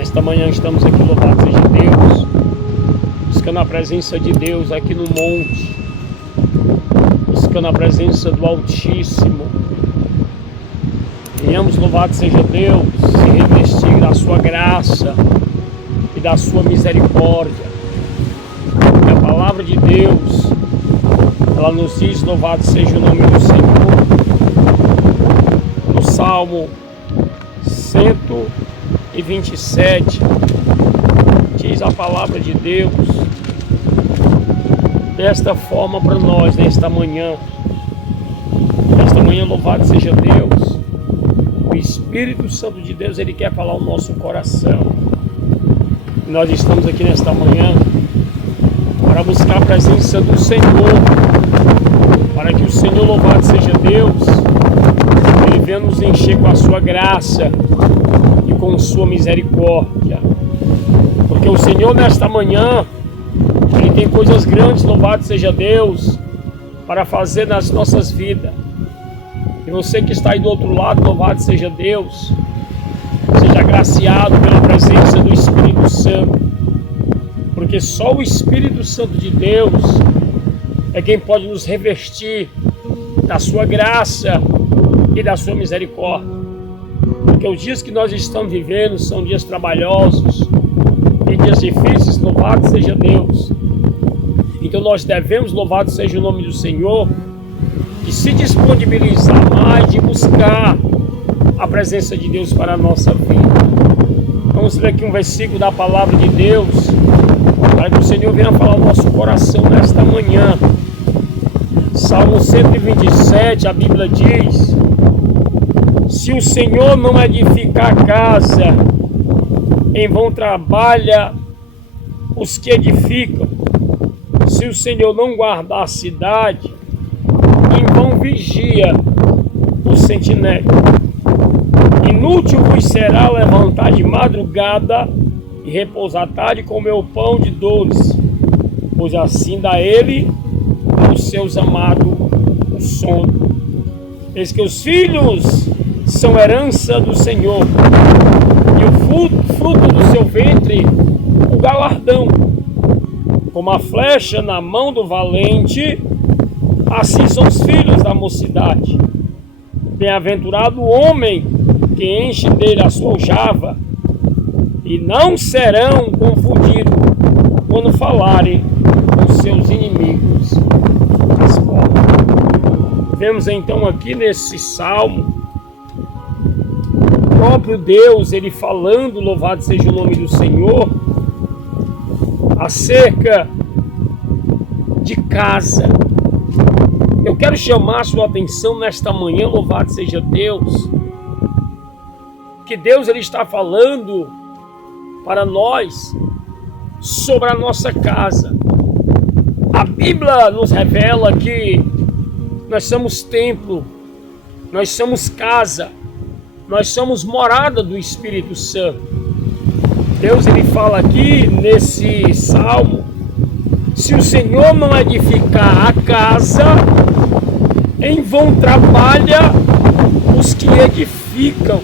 Nesta manhã estamos aqui, louvado seja Deus, buscando a presença de Deus aqui no monte, buscando a presença do Altíssimo. Venhamos, louvado seja Deus, se revestir da sua graça e da sua misericórdia. E a palavra de Deus, ela nos diz, louvado seja o nome do Senhor, no Salmo 127, diz a palavra de Deus desta forma para nós nesta manhã. Nesta manhã, louvado seja Deus, o Espírito Santo de Deus, ele quer falar o nosso coração. E nós estamos aqui nesta manhã para buscar a presença do Senhor, para que o Senhor, louvado seja Deus, ele venha nos encher com a sua graça e com sua misericórdia. Porque o Senhor nesta manhã, ele tem coisas grandes, louvado seja Deus, para fazer nas nossas vidas. E você que está aí do outro lado, louvado seja Deus, seja agraciado pela presença do Espírito Santo. Porque só o Espírito Santo de Deus é quem pode nos revestir da sua graça e da sua misericórdia. Porque os dias que nós estamos vivendo são dias trabalhosos e dias difíceis, louvado seja Deus. Então nós devemos, louvado seja o nome do Senhor, de se disponibilizar mais, de buscar a presença de Deus para a nossa vida. Vamos ler aqui um versículo da palavra de Deus, para que o Senhor venha falar o nosso coração nesta manhã. Salmo 127, a Bíblia diz: se o Senhor não edificar a casa, em vão trabalha os que edificam. Se o Senhor não guardar a cidade, em vão vigia o sentinela. Inútil vos será levantar de madrugada e repousar tarde com meu pão de dores, pois assim dá ele aos seus amados o sono. Eis que os filhos são herança do Senhor, e o fruto do seu ventre o galardão. Como a flecha na mão do valente, assim são os filhos da mocidade. Bem-aventurado o homem que enche dele a sua aljava, e não serão confundidos quando falarem com seus inimigos as portas. Vemos então aqui nesse salmo o próprio Deus, ele falando, louvado seja o nome do Senhor, acerca de casa. Eu quero chamar a sua atenção nesta manhã, louvado seja Deus, que Deus ele está falando para nós sobre a nossa casa. A Bíblia nos revela que nós somos templo, nós somos casa, nós somos morada do Espírito Santo. Deus ele fala aqui nesse salmo: se o Senhor não edificar a casa, em vão trabalha os que edificam.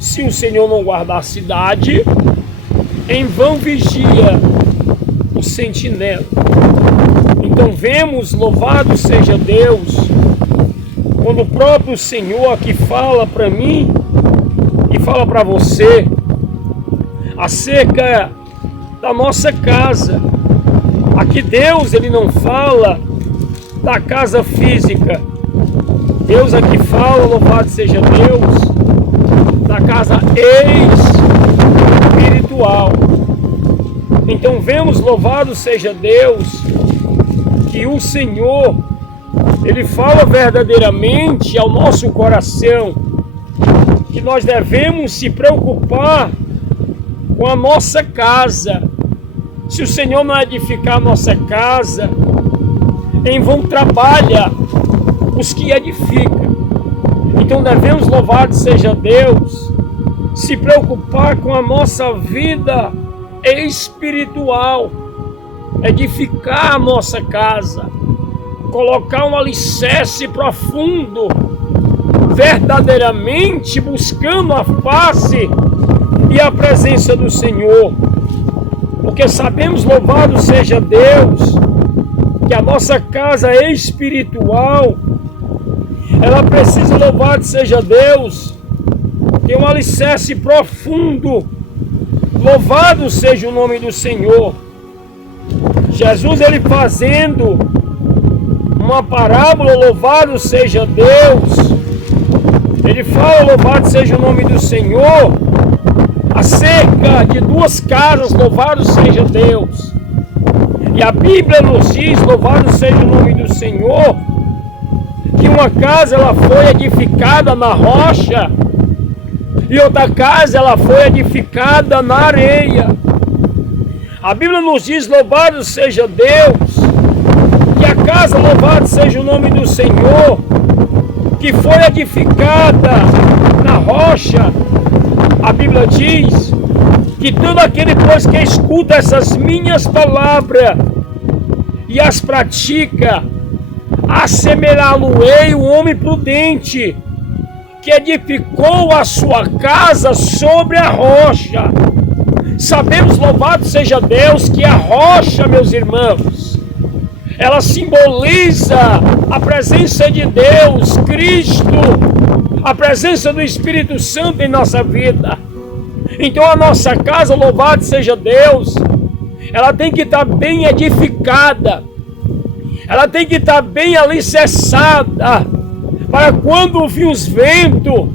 Se o Senhor não guardar a cidade, em vão vigia o sentinela. Então vemos, louvado seja Deus, quando o próprio Senhor aqui fala para mim e fala para você acerca da nossa casa. Aqui Deus ele não fala da casa física. Deus aqui fala, louvado seja Deus, da casa espiritual. Então vemos, louvado seja Deus, que o Senhor ele fala verdadeiramente ao nosso coração que nós devemos se preocupar com a nossa casa. Se o Senhor não edificar a nossa casa, em vão trabalha os que edificam. Então devemos, louvado seja Deus, se preocupar com a nossa vida espiritual, edificar a nossa casa, colocar um alicerce profundo, verdadeiramente buscando a face e a presença do Senhor. Porque sabemos, louvado seja Deus, que a nossa casa é espiritual. Ela precisa, louvado seja Deus, ter um alicerce profundo. Louvado seja o nome do Senhor. Jesus, ele fazendo uma parábola, louvado seja Deus, ele fala, louvado seja o nome do Senhor, acerca de duas casas, louvado seja Deus. E a Bíblia nos diz, louvado seja o nome do Senhor, que uma casa ela foi edificada na rocha e outra casa ela foi edificada na areia. A Bíblia nos diz, louvado seja Deus, que a casa, louvado seja o nome do Senhor, que foi edificada na rocha, a Bíblia diz que todo aquele, pois, que escuta essas minhas palavras e as pratica, assemelhá-lo-ei o homem prudente, que edificou a sua casa sobre a rocha. Sabemos, louvado seja Deus, que a rocha, meus irmãos, ela simboliza a presença de Deus, Cristo, a presença do Espírito Santo em nossa vida. Então a nossa casa, louvado seja Deus, ela tem que estar bem edificada, ela tem que estar bem alicerçada, para quando vir os ventos,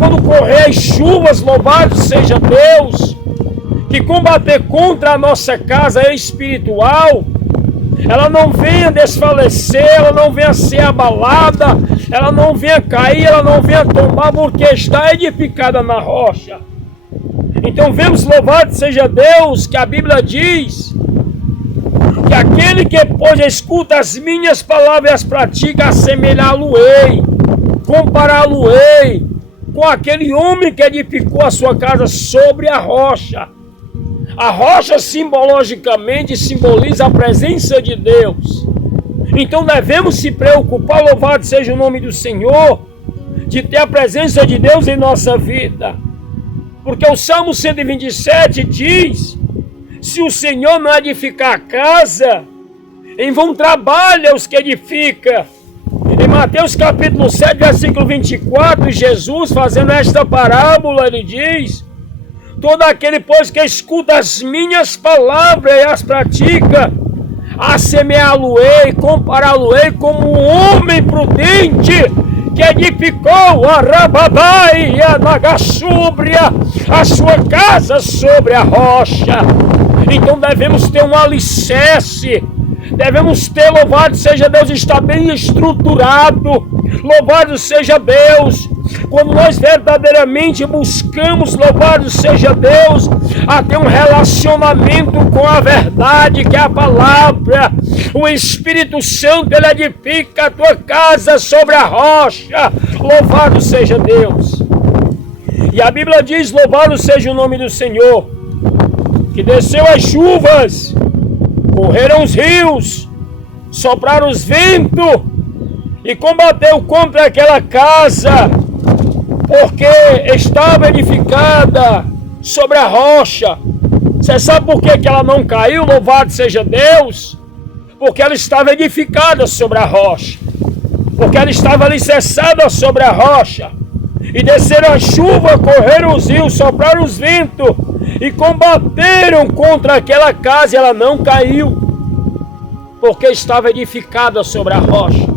quando correr as chuvas, louvado seja Deus, que combater contra a nossa casa espiritual, ela não venha desfalecer, ela não venha ser abalada, ela não venha cair, ela não venha tombar, porque está edificada na rocha. Então vemos, louvado seja Deus, que a Bíblia diz que aquele que, pois, escuta as minhas palavras e as pratica, assemelhá-lo-ei, compará-lo-ei com aquele homem que edificou a sua casa sobre a rocha. A rocha simbologicamente simboliza a presença de Deus. Então devemos se preocupar, louvado seja o nome do Senhor, de ter a presença de Deus em nossa vida. Porque o Salmo 127 diz: se o Senhor não edificar a casa, em vão trabalha os que edificam. Em Mateus capítulo 7, versículo 24, Jesus, fazendo esta parábola, ele diz: todo aquele, pois, que escuta as minhas palavras e as pratica, assemelhá-lo-ei, compará-lo-ei como um homem prudente que edificou a Rabadai e a Nagaxúbria, a sua casa sobre a rocha. Então devemos ter um alicerce, devemos ter, louvado seja Deus, está bem estruturado, louvado seja Deus. Quando nós verdadeiramente buscamos, louvado seja Deus, a ter um relacionamento com a verdade, que é a palavra, o Espírito Santo, ele edifica a tua casa sobre a rocha, louvado seja Deus. E a Bíblia diz, louvado seja o nome do Senhor, que desceu as chuvas, correram os rios, sopraram os ventos, e combateu contra aquela casa, porque estava edificada sobre a rocha. Você sabe por que ela não caiu? Louvado seja Deus! Porque ela estava edificada sobre a rocha, porque ela estava alicerçada sobre a rocha. E desceram a chuva, correram os rios, sopraram os ventos e combateram contra aquela casa, e ela não caiu, porque estava edificada sobre a rocha.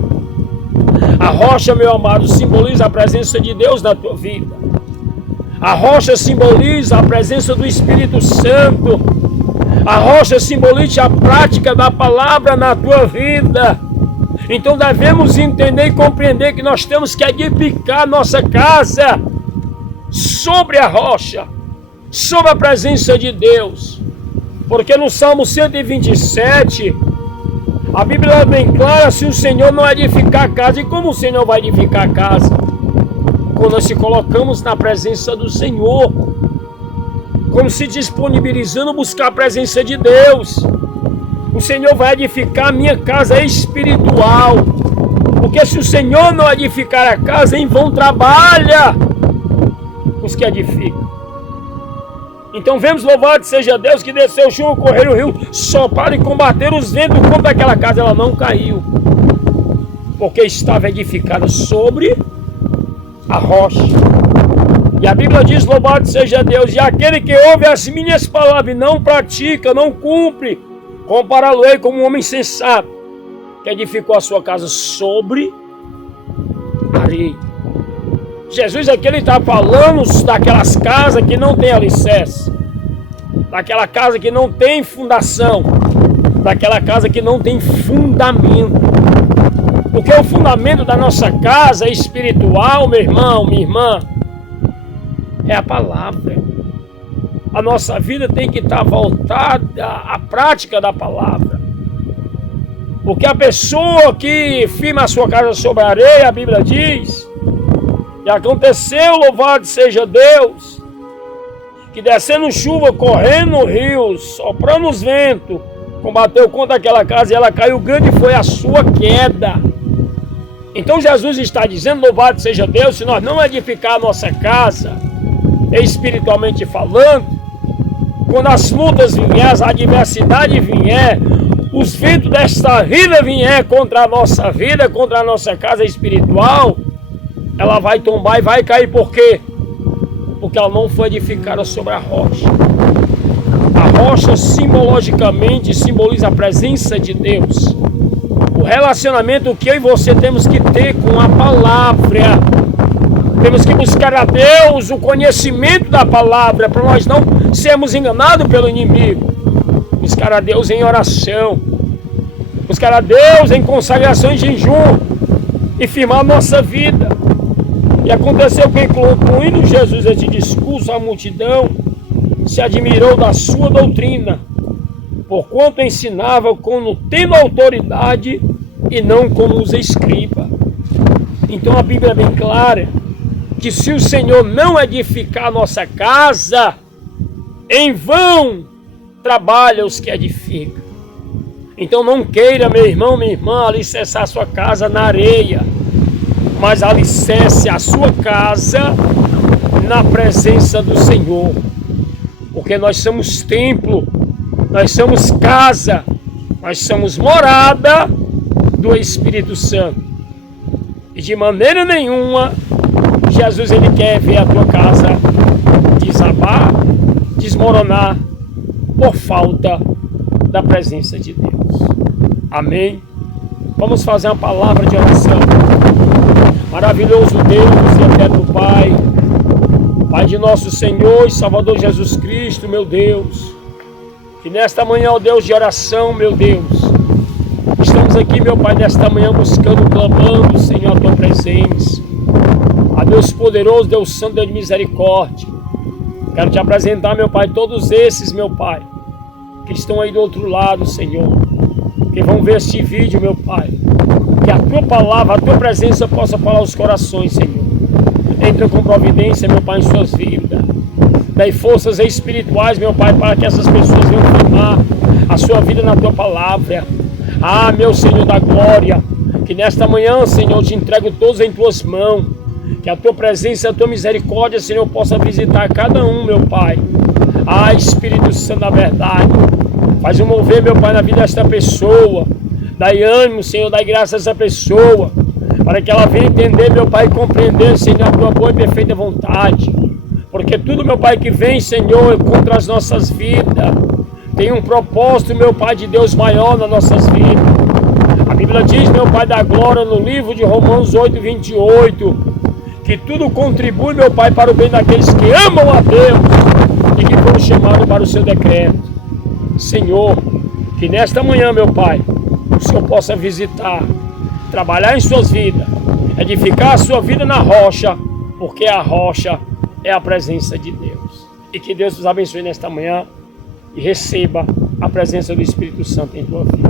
A rocha, meu amado, simboliza a presença de Deus na tua vida. A rocha simboliza a presença do Espírito Santo. A rocha simboliza a prática da palavra na tua vida. Então devemos entender e compreender que nós temos que edificar nossa casa sobre a rocha, sobre a presença de Deus. Porque no Salmo 127... a Bíblia bem clara, se o Senhor não edificar a casa. E como o Senhor vai edificar a casa? Quando nós se colocamos na presença do Senhor, como se disponibilizando buscar a presença de Deus. O Senhor vai edificar a minha casa espiritual. Porque se o Senhor não edificar a casa, em vão trabalha os que edificam. Então vemos, louvado seja Deus, que desceu chuva, correram o rio, sopraram e combateram os ventos contra aquela casa, ela não caiu, porque estava edificada sobre a rocha. E a Bíblia diz, louvado seja Deus, e aquele que ouve as minhas palavras e não pratica, não cumpre, compará-lo-ei como um homem sensato, que edificou a sua casa sobre areia. Jesus aqui ele está falando daquelas casas que não tem alicerce, daquela casa que não tem fundação, daquela casa que não tem fundamento. Porque o fundamento da nossa casa é espiritual, meu irmão, minha irmã, é a palavra. A nossa vida tem que estar voltada à prática da palavra. Porque a pessoa que firma a sua casa sobre a areia, a Bíblia diz, e aconteceu, louvado seja Deus, que descendo chuva, correndo rios, soprando os ventos, combateu contra aquela casa e ela caiu, grande foi a sua queda. Então Jesus está dizendo, louvado seja Deus, se nós não edificar a nossa casa, espiritualmente falando, quando as lutas vier, as adversidades vier, os ventos desta vida vier contra a nossa vida, contra a nossa casa espiritual, ela vai tombar e vai cair. Por quê? Porque ela não foi edificada sobre a rocha. A rocha simbologicamente simboliza a presença de Deus. O relacionamento que eu e você temos que ter com a palavra. Temos que buscar a Deus, o conhecimento da palavra, para nós não sermos enganados pelo inimigo. Buscar a Deus em oração. Buscar a Deus em consagração e jejum. E firmar a nossa vida. E aconteceu que, concluindo Jesus esse discurso, a multidão se admirou da sua doutrina, porquanto ensinava como tendo autoridade e não como os escribas. Então a Bíblia é bem clara, que se o Senhor não edificar a nossa casa, em vão trabalha os que edificam. Então não queira, meu irmão, minha irmã, alicerçar a sua casa na areia, mas alicerce a sua casa na presença do Senhor. Porque nós somos templo, nós somos casa, nós somos morada do Espírito Santo. E de maneira nenhuma, Jesus ele quer ver a tua casa desabar, desmoronar, por falta da presença de Deus. Amém? Vamos fazer uma palavra de oração. Maravilhoso Deus e eterno Pai, Pai de nosso Senhor e Salvador Jesus Cristo, meu Deus, que nesta manhã, ó Deus de oração, meu Deus, estamos aqui, meu Pai, nesta manhã buscando, clamando, Senhor, a tua presença. A Deus poderoso, Deus santo, Deus de misericórdia, quero te apresentar, meu Pai, todos esses, meu Pai, que estão aí do outro lado, Senhor, que vão ver este vídeo, meu Pai, que a tua palavra, a tua presença possa falar aos corações, Senhor. Entra com providência, meu Pai, em suas vidas. Dai forças espirituais, meu Pai, para que essas pessoas venham firmar a sua vida na tua palavra. Ah, meu Senhor da glória, que nesta manhã, Senhor, eu te entrego todos em tuas mãos. Que a tua presença e a tua misericórdia, Senhor, possa visitar cada um, meu Pai. Ah, Espírito Santo da verdade, faz um mover, meu Pai, na vida desta pessoa. Dai ânimo, Senhor, dai graça a essa pessoa, para que ela venha entender, meu Pai, e compreender, Senhor, a tua boa e perfeita vontade. Porque tudo, meu Pai, que vem, Senhor, contra as nossas vidas, tem um propósito, meu Pai, de Deus maior nas nossas vidas. A Bíblia diz, meu Pai da glória, no livro de Romanos 8, 28, que tudo contribui, meu Pai, para o bem daqueles que amam a Deus e que foram chamados para o seu decreto. Senhor, que nesta manhã, meu Pai, o Senhor possa visitar, trabalhar em suas vidas, edificar a sua vida na rocha, porque a rocha é a presença de Deus. E que Deus nos abençoe nesta manhã e receba a presença do Espírito Santo em tua vida.